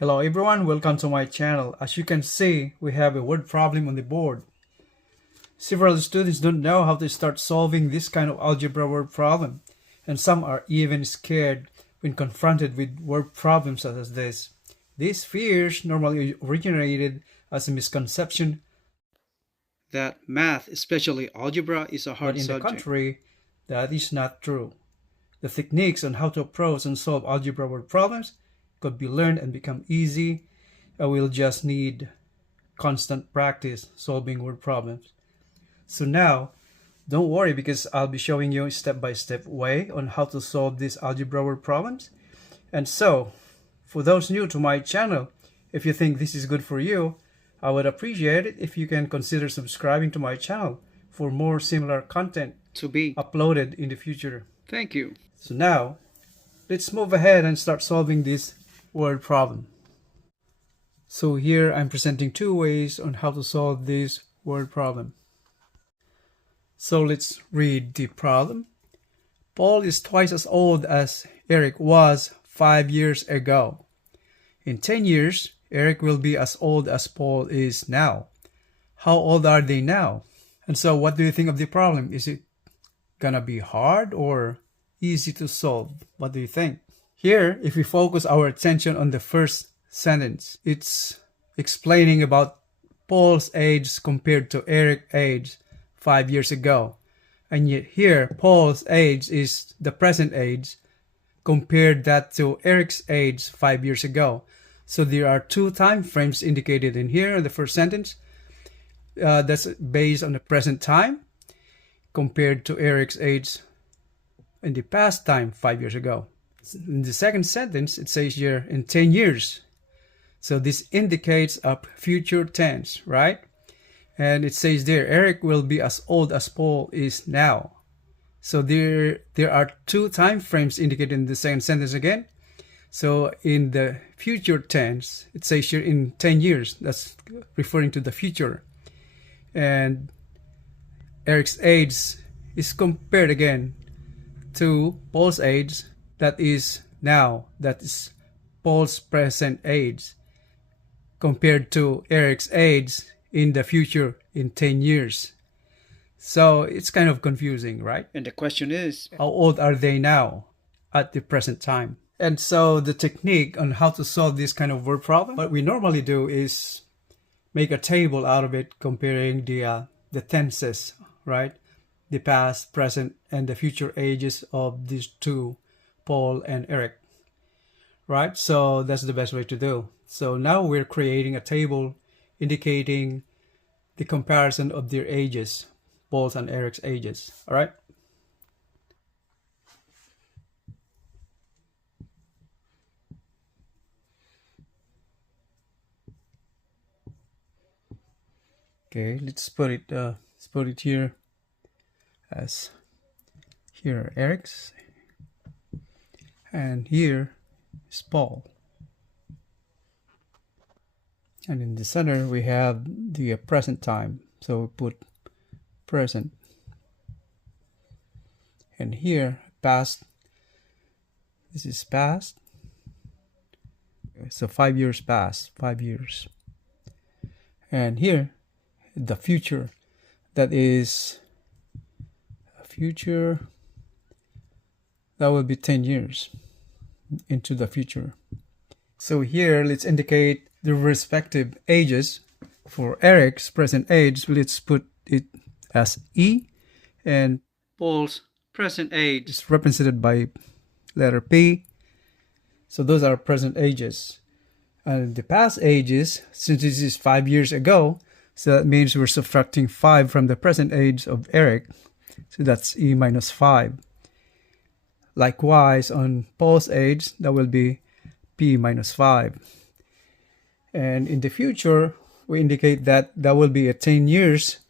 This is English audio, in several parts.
Hello everyone, welcome to my channel. As you can see, we have a word problem on the board. Several students don't know how to start solving this kind of algebra word problem, and some are even scared when confronted with word problems such as this. These fears normally originated as a misconception that math, especially algebra, is a hard subject. But in the contrary, that is not true. The techniques on how to approach and solve algebra word problems could be learned and become easy. We'll just need constant practice solving word problems. So now, don't worry because I'll be showing you a step-by-step way on how to solve these algebra word problems. And so, for those new to my channel, if you think this is good for you, I would appreciate it if you can consider subscribing to my channel for more similar content to be uploaded in the future. Thank you. So now, let's move ahead and start solving this word problem. So here I'm presenting two ways on how to solve this word problem. So let's read the problem. Paul is twice as old as Eric was 5 years ago. In 10 years, Eric will be as old as Paul is now. How old are they now? And so what do you think of the problem? Is it gonna be hard or easy to solve? What do you think? Here, if we focus our attention on the first sentence, it's explaining about Paul's age compared to Eric's age 5 years ago. And yet here, Paul's age is the present age, compared that to Eric's age 5 years ago. So there are two time frames indicated in here in the first sentence. That's based on the present time, compared to Eric's age in the past time 5 years ago. In the second sentence, it says here in 10 years. So this indicates a future tense, right? And it says there, Eric will be as old as Paul is now. So there are two time frames indicated in the second sentence again. So in the future tense, it says here in 10 years. That's referring to the future. And Eric's age is compared again to Paul's age. That is now, that is Paul's present age, compared to Eric's age in the future in 10 years. So it's kind of confusing, right? And the question is, how old are they now at the present time? And so the technique on how to solve this kind of word problem, what we normally do is make a table out of it, comparing the tenses, right? The past, present, and the future ages of these two, Paul and Eric, right? So that's the best way to do. So now we're creating a table indicating the comparison of their ages, Paul's and Eric's ages, all right? Okay, let's put it here as here Eric's, and here is Paul. And in the center we have the present time, so we put present. And here past, this is past, so 5 years past, 5 years. And here the future, that is a future, that will be 10 years into the future. So here let's indicate the respective ages. For Eric's present age, let's put it as E, and Paul's present age is represented by letter P. So those are present ages. And the past ages, since this is 5 years ago, so that means we're subtracting 5 from the present age of Eric. So that's E minus 5. Likewise, on Paul's age, that will be P minus 5. And in the future, we indicate that that will be a 10 years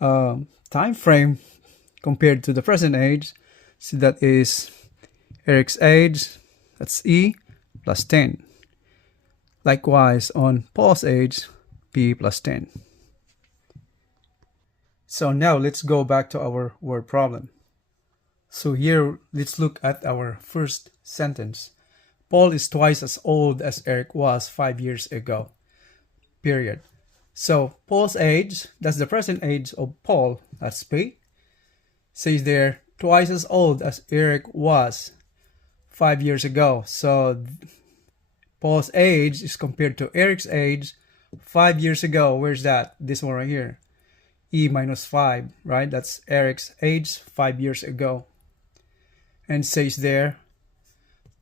time frame compared to the present age. So that is Eric's age, that's E, plus 10. Likewise, on Paul's age, P plus 10. So now let's go back to our word problem. So here, let's look at our first sentence. Paul is twice as old as Eric was 5 years ago. Period. So Paul's age, that's the present age of Paul, that's P, says there twice as old as Eric was 5 years ago. So Paul's age is compared to Eric's age 5 years ago. Where's that? This one right here. E minus 5, right? That's Eric's age 5 years ago. And says there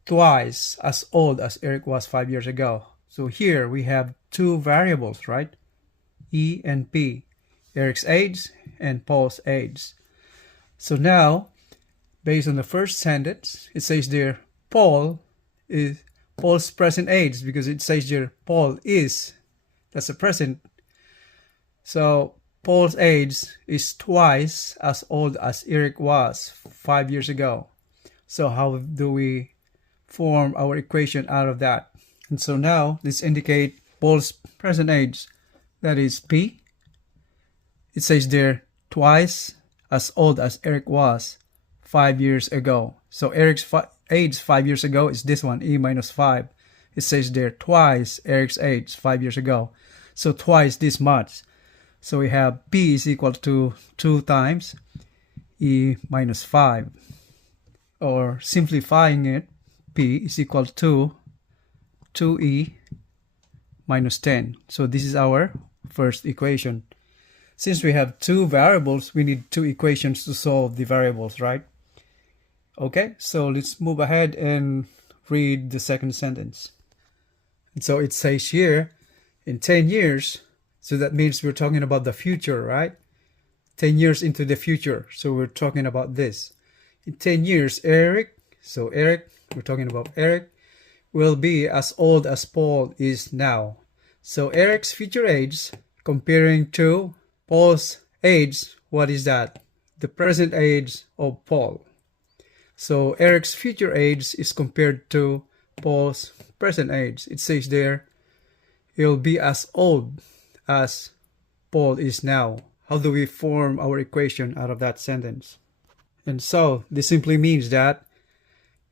twice as old as Eric was 5 years ago. So here we have two variables, right? E and P, Eric's age and Paul's age. So now, based on the first sentence, it says there Paul's present age, because it says there Paul is, that's the present. So Paul's age is twice as old as Eric was 5 years ago. So how do we form our equation out of that? And so now let's indicate Paul's present age. That is P. It says there twice as old as Eric was 5 years ago. So Eric's age 5 years ago is this one, E minus 5. It says there twice Eric's age 5 years ago. So twice this much. So we have P is equal to 2 times E minus 5. Or simplifying it, P is equal to 2E minus 10. So this is our first equation. Since we have two variables, we need two equations to solve the variables, right? Okay, so let's move ahead and read the second sentence. And so it says here, in 10 years, so that means we're talking about the future, right? 10 years into the future, so we're talking about this. In 10 years, Eric, we're talking about Eric, will be as old as Paul is now. So Eric's future age comparing to Paul's age, what is that? The present age of Paul. So Eric's future age is compared to Paul's present age. It says there, he'll be as old as Paul is now. How do we form our equation out of that sentence? And so this simply means that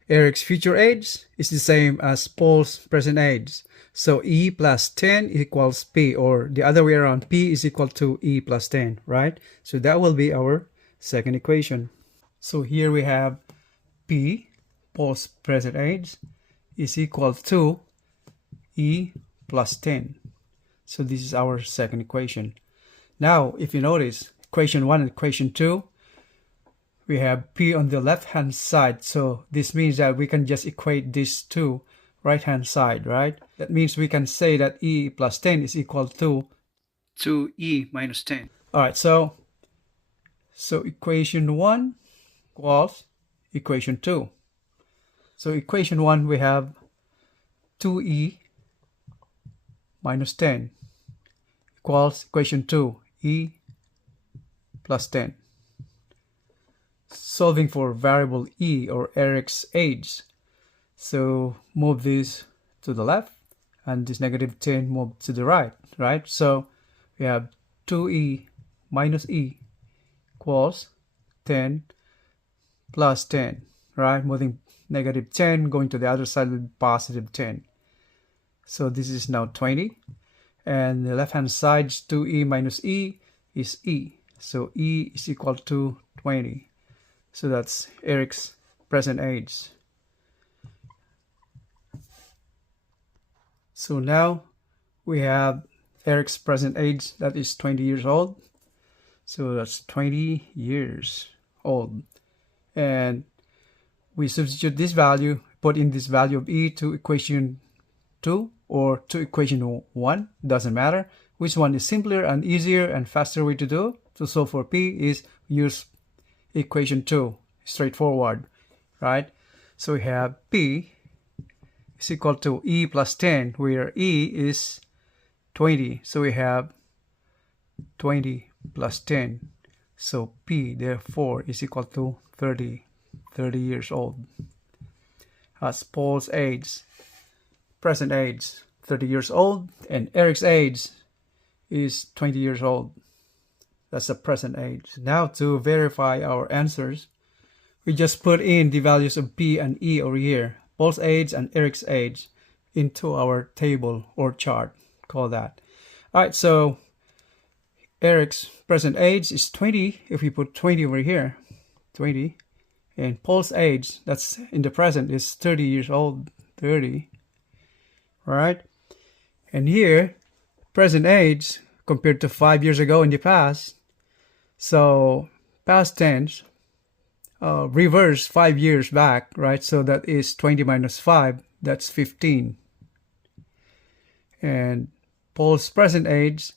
Eric's future age is the same as Paul's present age. So E plus 10 equals P, or the other way around, P is equal to E plus 10, right? So that will be our second equation. So here we have P, Paul's present age, is equal to E plus 10. So this is our second equation. Now, if you notice, equation 1 and equation 2, we have P on the left-hand side. So this means that we can just equate these two right-hand side, right? That means we can say that E plus 10 is equal to 2E minus 10. All right, so equation 1 equals equation 2. So equation 1, we have 2E minus 10 equals equation 2, E plus 10. Solving for variable E, or Eric's age. So move this to the left and this negative 10 move to the right, right? So we have 2E minus E equals 10 plus 10, right? Moving negative 10, going to the other side with positive 10. So this is now 20. And the left-hand side, 2E minus E is E. So E is equal to 20. So that's Eric's present age. So now we have Eric's present age, that is 20 years old. So that's 20 years old. And we substitute this value, put in this value of E to equation 2 or to equation 1, doesn't matter. Which one is simpler and easier and faster way to do to solve for P is use equation 2, straightforward, right? So we have P is equal to E plus 10, where E is 20. So we have 20 plus 10. So P, therefore, is equal to 30 years old. As Paul's age, present age, 30 years old, and Eric's age is 20 years old. That's the present age. Now to verify our answers, we just put in the values of P and E over here. Paul's age and Eric's age into our table or chart, call that. All right, so Eric's present age is 20. If we put 20 over here, 20, and Paul's age, that's in the present, is 30 years old, 30, right? And here, present age compared to 5 years ago in the past. So past tense, reverse 5 years back, right? So that is 20 minus 5, that's 15. And Paul's present age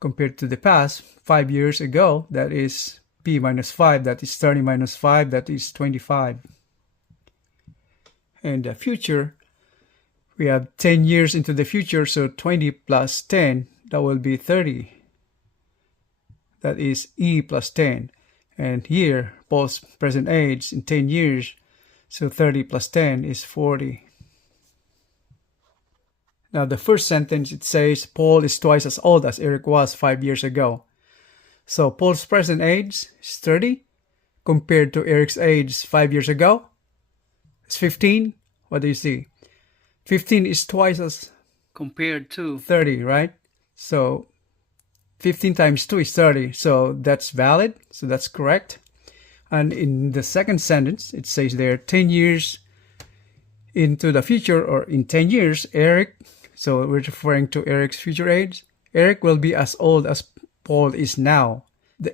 compared to the past 5 years ago, that is p minus 5, that is 30 minus 5, that is 25. And the future, we have 10 years into the future, so 20 plus 10, that will be 30. That is e plus 10. And here, Paul's present age in 10 years, so 30 plus 10 is 40. Now the first sentence, it says Paul is twice as old as Eric was 5 years ago. So Paul's present age is 30 compared to Eric's age 5 years ago. It's 15. What do you see? 15 is twice as compared to 30, right? So 15 times 2 is 30. So that's valid. So that's correct. And in the second sentence, it says there 10 years into the future, or in 10 years, Eric, so we're referring to Eric's future age, Eric will be as old as Paul is now.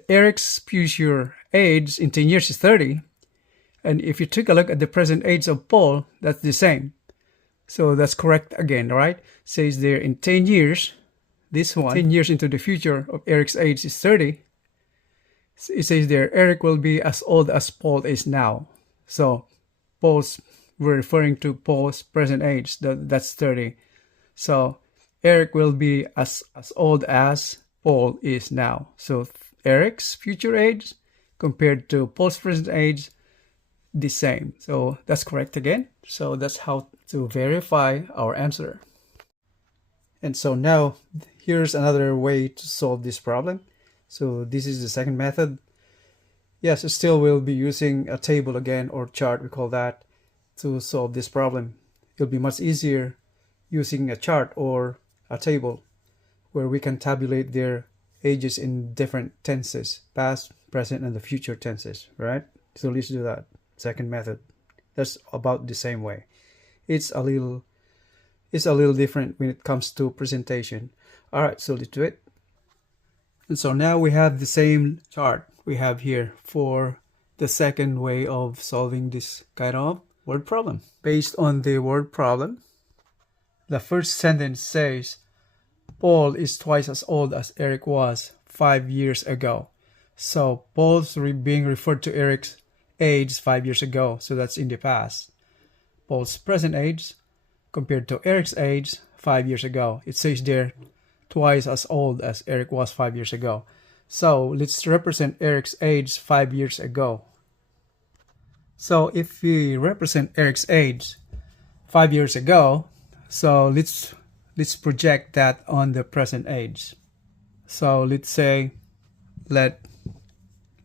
Eric's future age in 10 years is 30. And if you take a look at the present age of Paul, that's the same. So that's correct again, right? It says there in 10 years, this one, 10 years into the future of Eric's age is 30. It says there, Eric will be as old as Paul is now. So we're referring to Paul's present age, that's 30. So Eric will be as old as Paul is now. So Eric's future age compared to Paul's present age, the same. So that's correct again. So that's how to verify our answer. And so now here's another way to solve this problem. So this is the second method. Yes, still we'll be using a table again, or chart, we call that, to solve this problem. It'll be much easier using a chart or a table where we can tabulate their ages in different tenses, past, present, and the future tenses, right? So let's do that. Second method. That's about the same way. It's a little different when it comes to presentation. All right, so let's do it. And so now we have the same chart we have here for the second way of solving this kind of word problem. Based on the word problem, the first sentence says, Paul is twice as old as Eric was 5 years ago. So Paul's being referred to Eric's age 5 years ago, so that's in the past. Paul's present age compared to Eric's age 5 years ago. It says there, twice as old as Eric was 5 years ago. So let's represent Eric's age 5 years ago. So if we represent Eric's age 5 years ago, so let's project that on the present age. So let's say let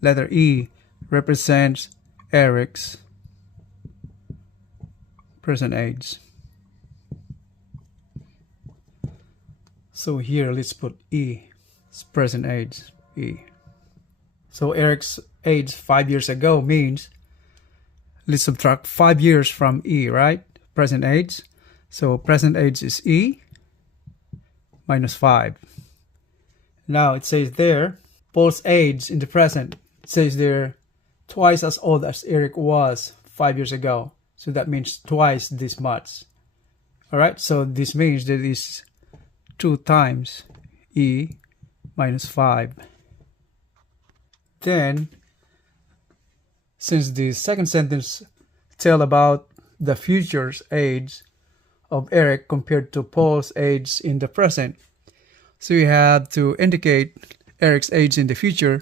letter E represents Eric's present age. So here let's put E, it's present age, E. So Eric's age 5 years ago means, let's subtract 5 years from E, right? Present age. So present age is E minus 5. Now it says there, Paul's age in the present. It says there, twice as old as Eric was 5 years ago. So that means twice this much. All right, so this means that is 2 times E minus 5. Then, since the second sentence tell about the future's age of Eric compared to Paul's age in the present, so we have to indicate Eric's age in the future.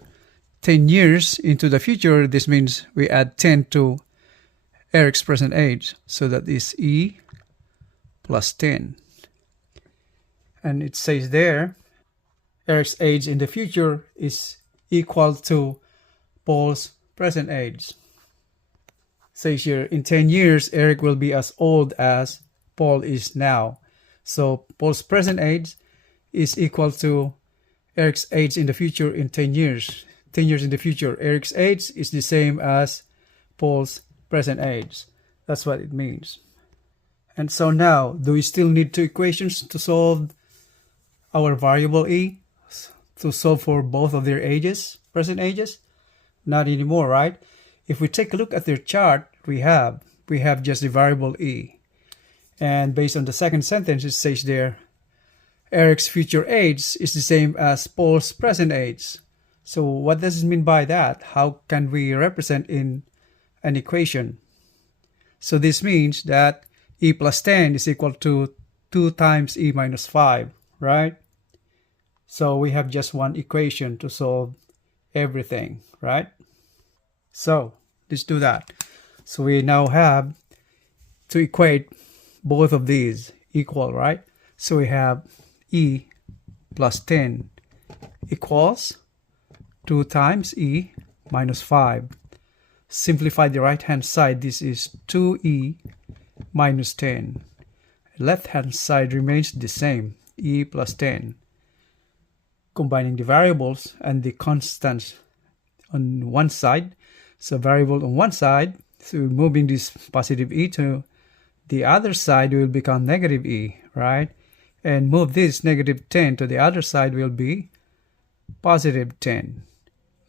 10 years into the future, this means we add 10 to Eric's present age. So that is E plus 10. And it says there, Eric's age in the future is equal to Paul's present age. says here, in 10 years, Eric will be as old as Paul is now. So Paul's present age is equal to Eric's age in the future in 10 years. 10 years in the future, Eric's age is the same as Paul's present age. That's what it means. And so now, do we still need two equations to solve our variable e? To solve for both of their ages, present ages? Not anymore, right? If we take a look at their chart, we have just the variable e. And based on the second sentence, it says there, Eric's future age is the same as Paul's present age. So what does it mean by that? How can we represent in an equation? So this means that e plus 10 is equal to 2 times e minus 5, right? So we have just one equation to solve everything, right? So let's do that. So we now have to equate both of these equal, right? So we have e plus 10 equals 2 times e minus 5. Simplify the right hand side. This is 2e minus 10. Left hand side remains the same, e plus 10. Combining the variables and the constants on one side. So variable on one side, so moving this positive e to the other side will become negative e, right? And move this negative 10 to the other side will be positive 10.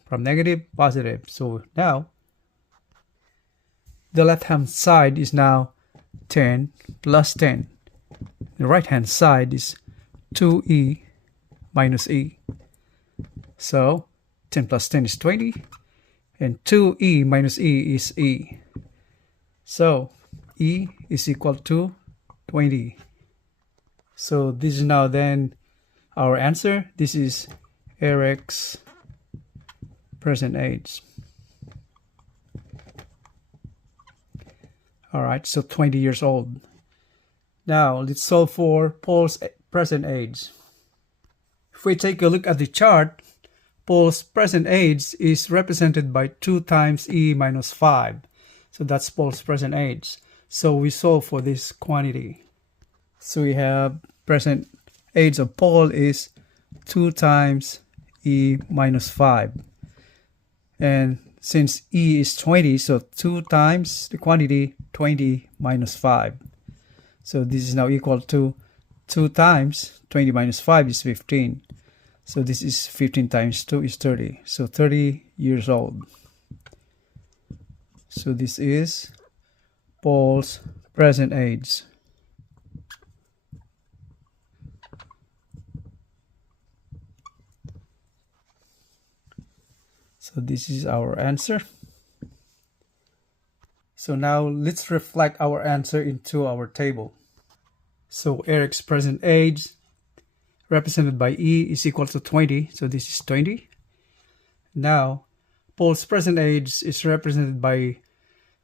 From negative, positive. So now, the left-hand side is now 10 plus 10. The right-hand side is 2e minus e. So 10 plus 10 is 20. And 2e minus e is e. So e is equal to 20. So this is now then our answer. This is Eric's present age. All right, so 20 years old. Now let's solve for Paul's present age. If we take a look at the chart, Paul's present age is represented by 2 times e minus 5. So that's Paul's present age. So we solve for this quantity. So we have present age of Paul is 2 times e minus 5. And since e is 20, so 2 times the quantity 20 minus 5. So this is now equal to 2 times 20 minus 5 is 15. So this is 15 times 2 is 30. So 30 years old. So this is Paul's present age. So this is our answer. So now let's reflect our answer into our table. So Eric's present age represented by e is equal to 20. So this is 20. Now Paul's present age is represented by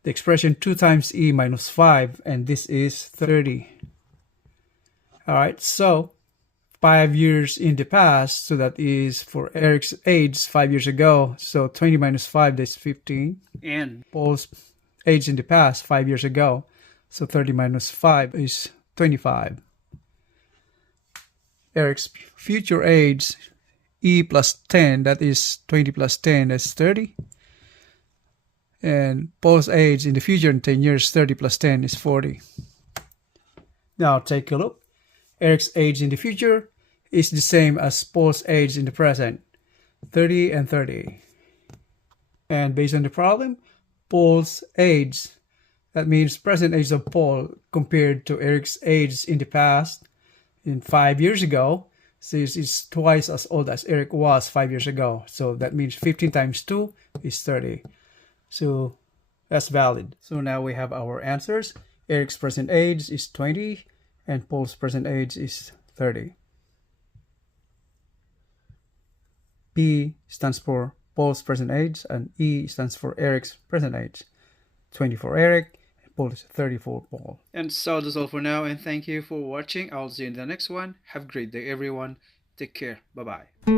the expression 2 times e minus 5, and this is 30. All right, so 5 years in the past, so that is for Eric's age 5 years ago. So 20 minus 5, that's 15. And Paul's age in the past 5 years ago, so 30 minus 5 is 25. Eric's future age, e plus 10, that is 20 plus 10, that's 30. And Paul's age in the future in 10 years, 30 plus 10 is 40. Now take a look. Eric's age in the future is the same as Paul's age in the present, 30 and 30. And based on the problem, Paul's age, that means present age of Paul compared to Eric's age in the past, in 5 years ago, so it's twice as old as Eric was 5 years ago. So that means 15 times 2 is 30. So that's valid. So now we have our answers. Eric's present age is 20 and Paul's present age is 30. P stands for Paul's present age and E stands for Eric's present age. 20 for Eric and Paul is 30 for Paul. And so that's all for now, and thank you for watching. I'll see you in the next one. Have a great day, everyone. Take care. Bye-bye.